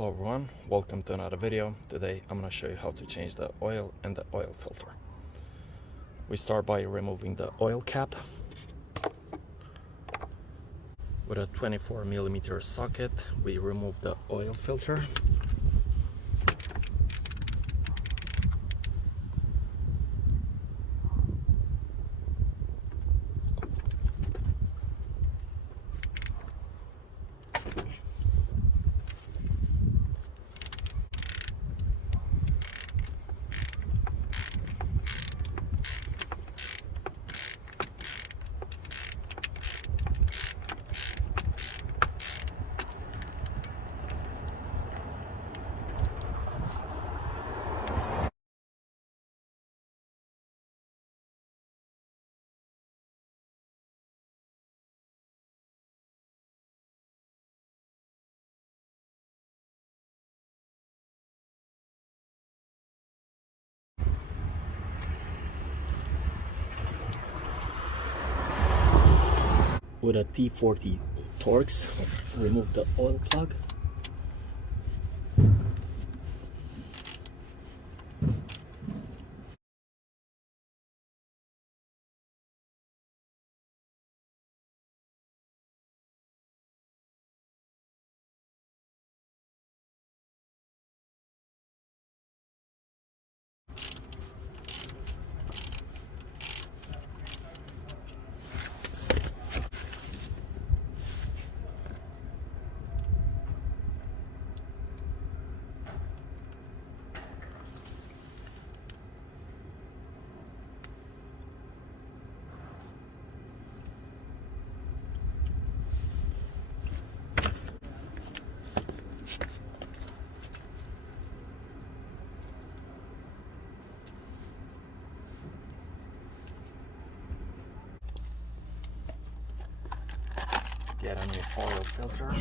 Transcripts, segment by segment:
Hello everyone, welcome to another video. Today I'm going to show you how to change the oil and the oil filter. We start by removing the oil cap. With a 24mm socket, we remove the oil filter. With a T40 Torx, remove the oil plug. Get a new oil filter.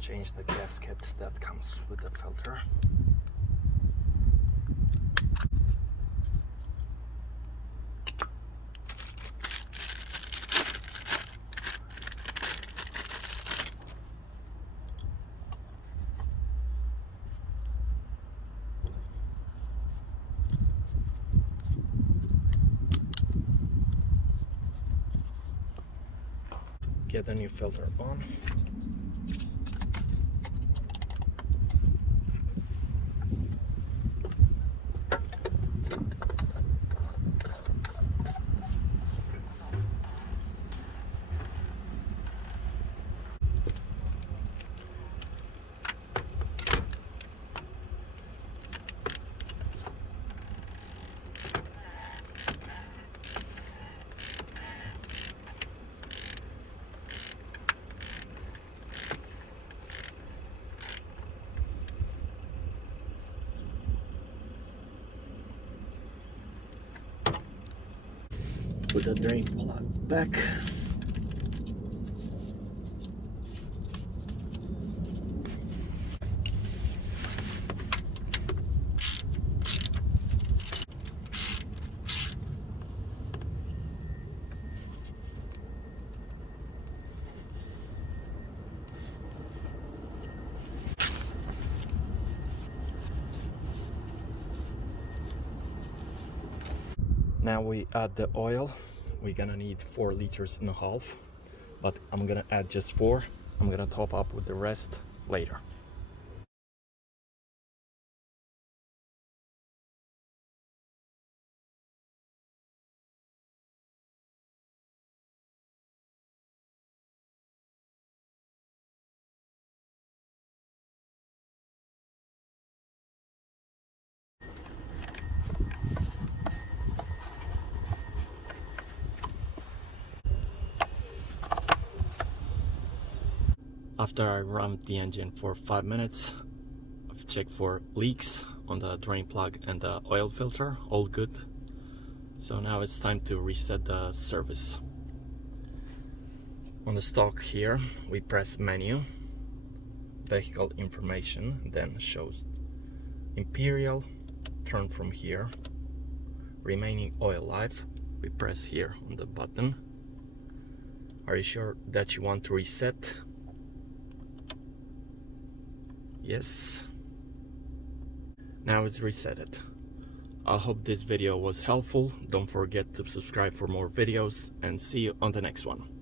Change the gasket that comes with the filter. Get the new filter on. Put the drain plug back. Now we add the oil. We're gonna need 4.5 liters, but I'm gonna add just 4. I'm gonna top up with the rest later. After I run the engine for 5 minutes, I've checked for leaks on the drain plug and the oil filter, all good. So now it's time to reset the service. On the stock here, we press menu, vehicle information, then shows Imperial, turn from here, remaining oil life, we press here on the button. Are you sure that you want to reset? Yes. Now it's resetted. I hope this video was helpful. Don't forget to subscribe for more videos and see you on the next one.